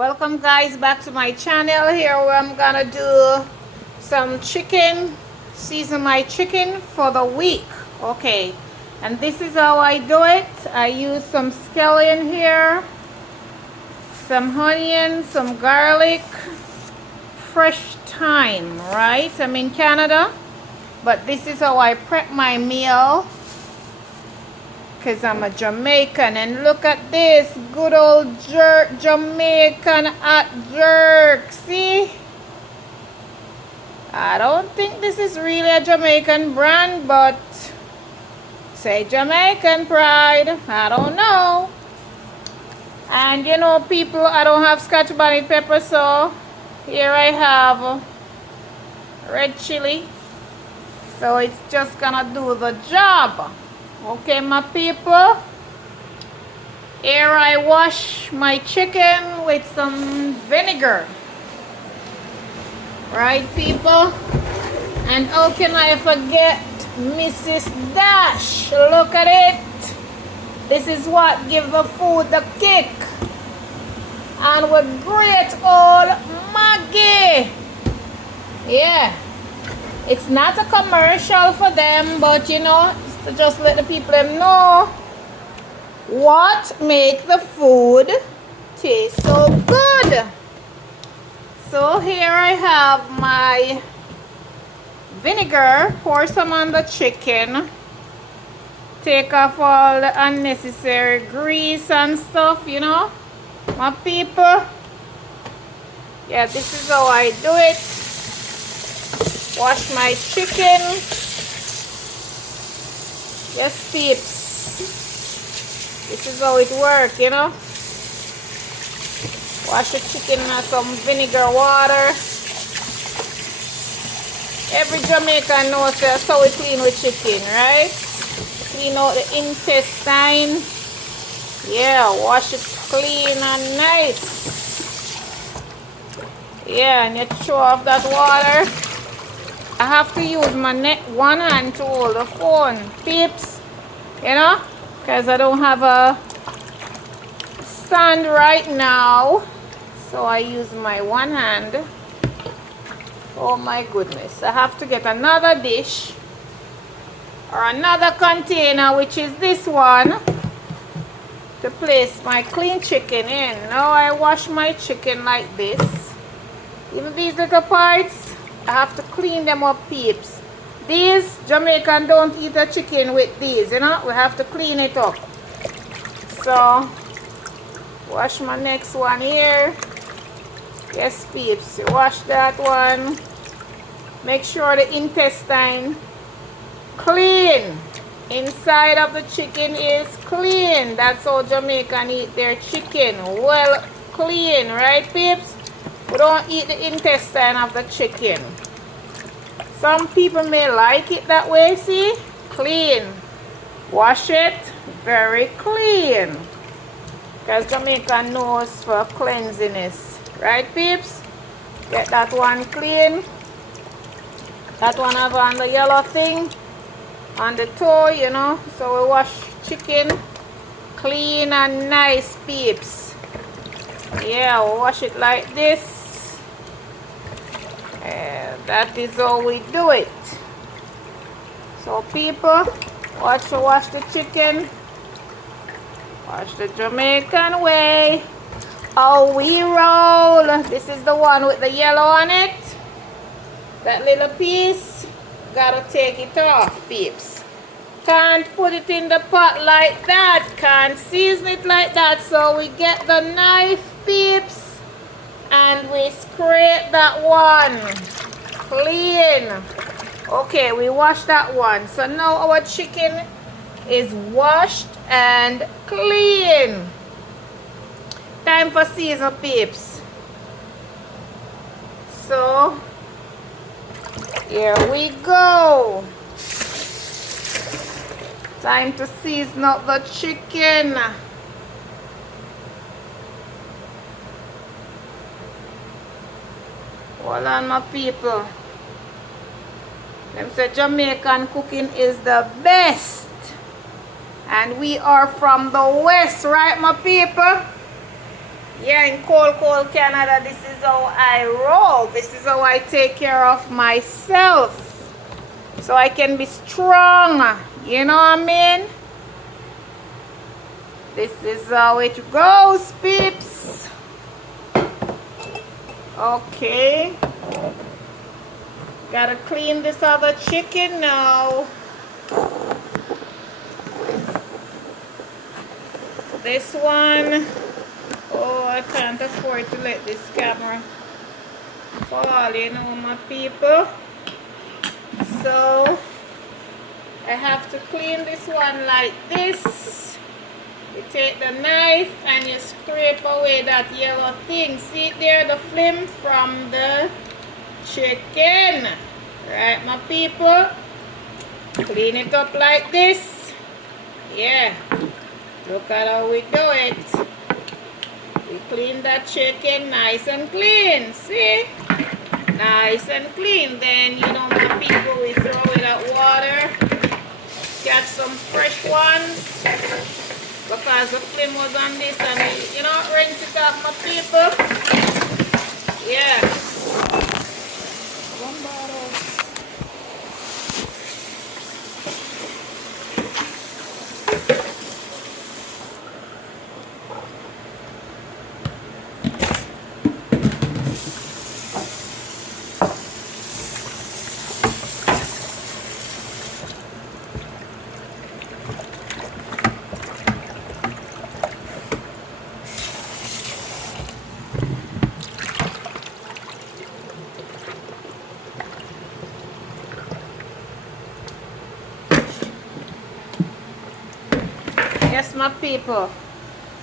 Welcome guys back to my channel. Here where I'm gonna do some chicken, season my chicken for the week. Okay, and this is how I do it. I use some scallion here, some onion, some garlic, fresh thyme, right? I'm in Canada, but this is how I prep my meal because I'm a Jamaican. And look at this good old Jamaican hot jerk. See, I don't think this is really a Jamaican brand, but say Jamaican pride, I don't know. And you know, people, I don't have scotch bonnet pepper, so here I have red chili, so it's just gonna do the job. Okay, my people, here I wash my chicken with some vinegar, right people? And how can I forget Mrs. Dash? Look at it. This is what gives the food the kick. And with great old Maggie. Yeah, it's not a commercial for them, but you know, to just let the people know what makes the food taste so good. So here I have my vinegar. Pour some on the chicken. Take off all the unnecessary grease and stuff, you know, my people. Yeah, this is how I do it. Wash my chicken. Yes, peeps. This is how it works, you know. Wash the chicken in some vinegar water. Every Jamaican knows that's how we clean with chicken, right? Clean out the intestine. Yeah, wash it clean and nice. Yeah, and you throw off that water. I have to use my one hand to hold the phone, peeps, you know, because I don't have a stand right now, so I use my one hand. Oh my goodness, I have to get another dish or another container, which is this one, to place my clean chicken in. Now I wash my chicken like this. Even these little parts, I have to clean them up, peeps. These Jamaican don't eat the chicken with these, you know. We have to clean it up. So wash my next one here. Yes, peeps, you wash that one. Make sure the intestine clean. Inside of the chicken is clean. That's how Jamaican eat their chicken. Well clean, right, peeps? We don't eat the intestine of the chicken. Some people may like it that way, see? Clean. Wash it very clean. Because Jamaican knows for cleanliness. Right, peeps? Get that one clean. That one have on the yellow thing on the toe, you know. So we wash chicken clean and nice, peeps. Yeah, we wash it like this. That is how we do it. So people, wash the chicken. Wash the Jamaican way. How we roll. This is the one with the yellow on it. That little piece, gotta take it off, peeps. Can't put it in the pot like that. Can't season it like that. So we get the knife, peeps, and we scrape that one clean. Okay, we wash that one. So now our chicken is washed and clean. Time for season, peeps. So here we go. Time to season up the chicken. Hold on, my people. Them say Jamaican cooking is the best. And we are from the west, right, my people? Yeah, in cold Canada, this is how I roll. This is how I take care of myself. So I can be strong. You know what I mean? This is how it goes, peeps. Okay. Gotta clean this other chicken now. This one. Oh, I can't afford to let this camera fall, you know, my people. So I have to clean this one like this. You take the knife and you scrape away that yellow thing. See there, the film from the chicken. Right, my people? Clean it up like this. Yeah. Look at how we do it. We clean that chicken nice and clean. See? Nice and clean. Then, you know, my people, we throw in that water. Catch some fresh ones. Because the flame was on this and we, you know, rinse it off, my people. Yeah. One bottle. Yes, my people.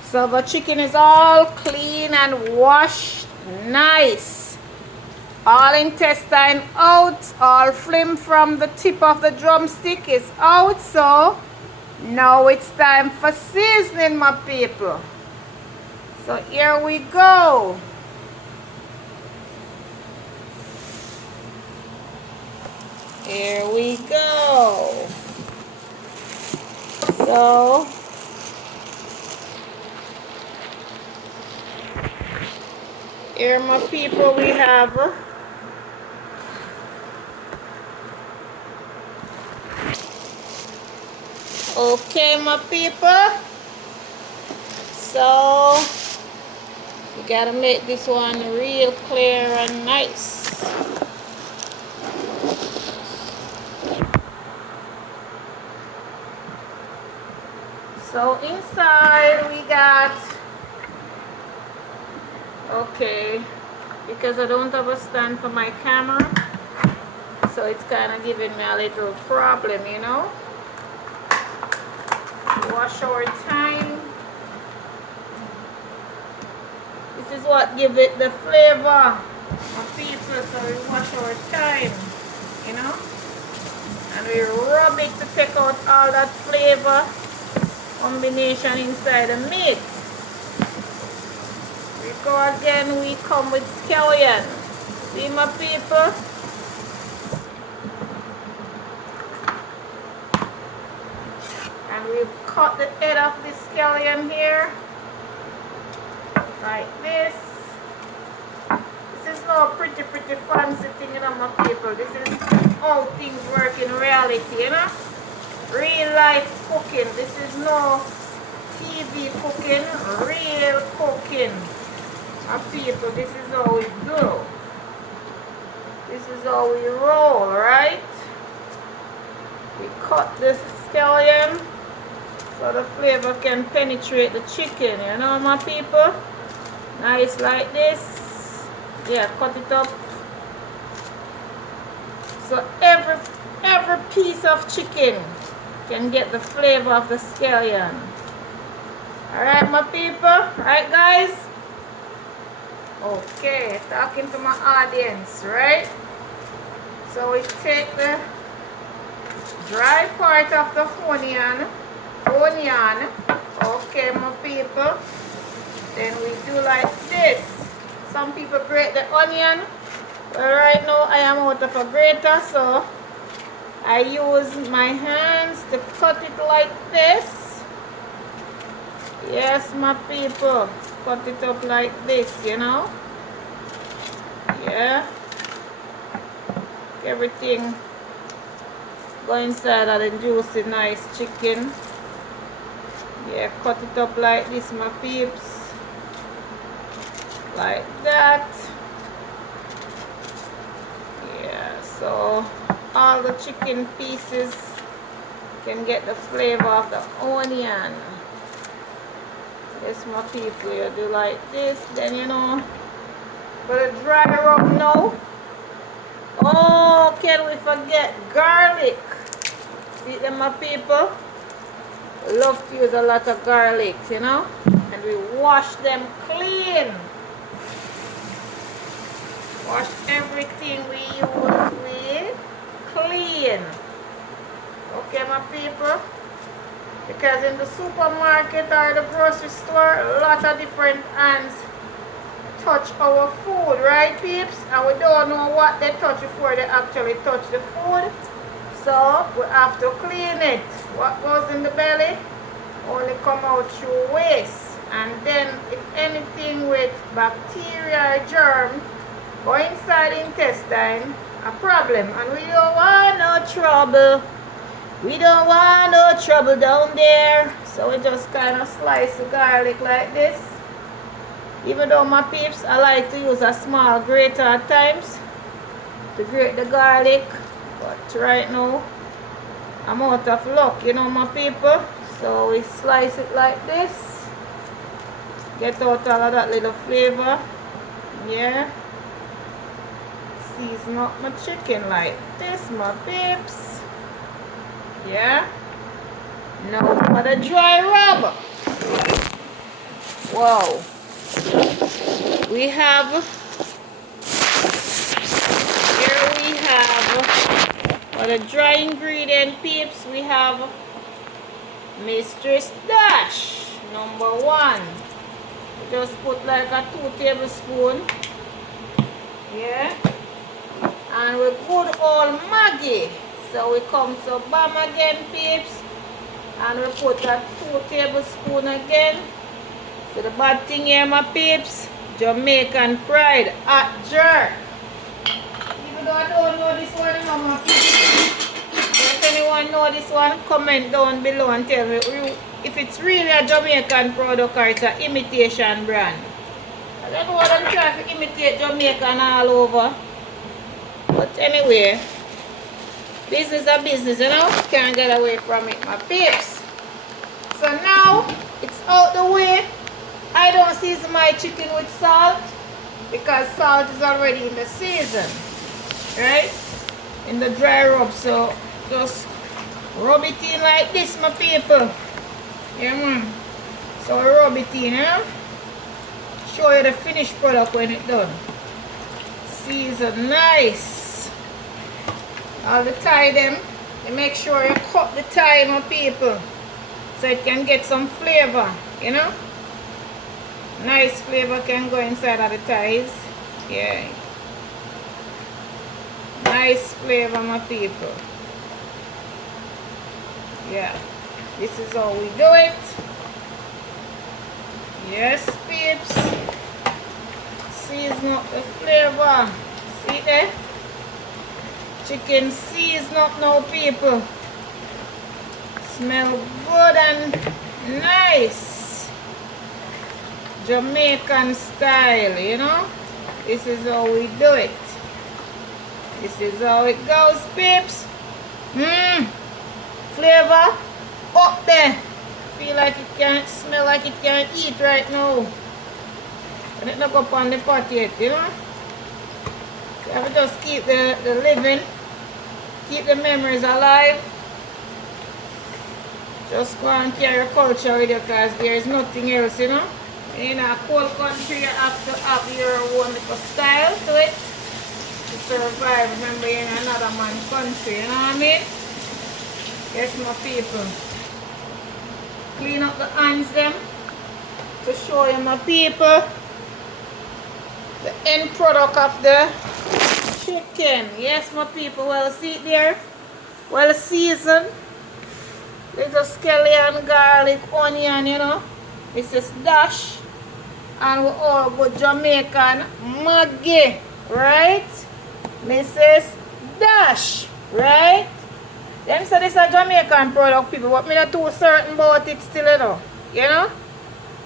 So the chicken is all clean and washed nice. All intestine out, all phlegm from the tip of the drumstick is out. So now it's time for seasoning, my people. So here we go. Here we go. So here, my people, we have okay, my people. So you gotta make this one real clear and nice. So inside we got, okay, because I don't have a stand for my camera, so it's kind of giving me a little problem, you know. Wash our thyme. This is what gives it the flavor of people, so we wash our thyme, you know, and we rub it to take out all that flavor combination inside the meat. We go again, we come with scallion. See, my people? And we cut the head of the scallion here like this. This is no pretty fancy thing, you know, my people. This is how things work in reality, you know. Real life cooking. This is no TV cooking, real cooking. My people, this is how we do. This is how we roll, right? We cut this scallion so the flavor can penetrate the chicken, you know, my people. Nice like this. Yeah, cut it up. So every piece of chicken can get the flavor of the scallion. Alright, my people. Right, guys? Okay, talking to my audience, right? So we take the dry part of the onion. Okay, my people. Then we do like this. Some people grate the onion. Well, right now I am out of a grater, so I use my hands to cut it like this. Yes, my people. cut it up like this, you know. Yeah. Everything go inside of the juicy, nice chicken. Yeah, cut it up like this, my peeps. Like that. Yeah, so all the chicken pieces can get the flavor of the onion. Yes, my people, you do like this, then you know, for the dry rub now. Oh, can we forget garlic? See them, my people? Love to use a lot of garlic, you know, and we wash them clean. Wash everything we use with clean. Okay, my people? Because in the supermarket or the grocery store, a lot of different hands touch our food, right, peeps? And we don't know what they touch before they actually touch the food. So we have to clean it. What goes in the belly only come out through waste. And then if anything with bacteria or germ go inside the intestine, a problem. And we don't want no trouble. We don't want no trouble down there. So we just kind of slice the garlic like this. Even though, my peeps, I like to use a small grater at times to grate the garlic. But right now, I'm out of luck, you know, my people. So we slice it like this. Get out all of that little flavor. Yeah. Season up my chicken like this, my peeps. Yeah. Now for the dry rub. Wow. We have, here we have, for the dry ingredient, peeps, we have Mistress Dash, number 1. We just put like a 2 tablespoons. Yeah. And we put all Maggi. So we come to bam again, peeps. And we put a 2 tablespoons again. So the bad thing here, my peeps, Jamaican pride, hot jerk. Even though I don't know this one, you know, my peeps. If anyone know this one, comment down below and tell me if it's really a Jamaican product or it's an imitation brand. I don't know what I'm trying to imitate Jamaican all over. But anyway, business is business, you know. Can't get away from it, my peeps. So now it's out the way. I don't season my chicken with salt because salt is already in the season, right? In the dry rub. So just rub it in like this, my people. Yeah, man. So we rub it in, yeah? Show you the finished product when it's done. Season nice. All the thigh them, you make sure you cut the thigh, my people, so it can get some flavor, you know. Nice flavor can go inside of the thighs. Yeah. Nice flavor, my people. Yeah. This is how we do it. Yes, peeps. Season up the flavor. See there? Chicken season up now, people. Smell good and nice. Jamaican style, you know. This is how we do it. This is how it goes, peeps. Flavor up there. Feel like it can't smell like it can't eat right now. And it not up on the pot yet, you know. So I have to just keep the living, keep the memories alive. Just go and carry culture with you because there is nothing else, you know. In a cold country, you have to have your own little style to it to survive. Remember, you're in another man's country, you know what I mean? Yes, my people. Clean up the hands them to show you, my people, the end product of the chicken. Yes, my people. Well, see it there? Well seasoned. Little scallion, garlic, onion, you know. This is Dash. And we all good Jamaican Maggie, right? Mrs. Dash, right? Them say this is a Jamaican product, people, but me not too certain about it still, you know?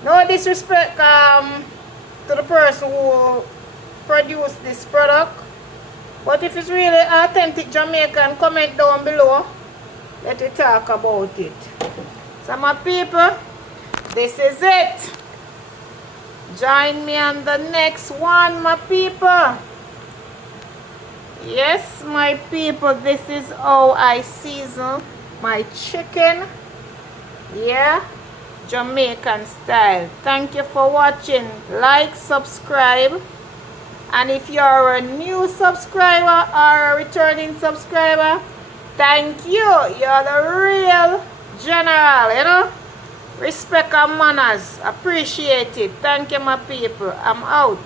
No disrespect to the person who produced this product. But if it's really authentic Jamaican, comment down below. Let me talk about it. So my people, this is it. Join me on the next one, my people. Yes, my people, this is how I season my chicken. Yeah, Jamaican style. Thank you for watching. Like, subscribe. And if you're a new subscriber or a returning subscriber, thank you. You're the real general, you know. Respect and manners. Appreciate it. Thank you, my people. I'm out.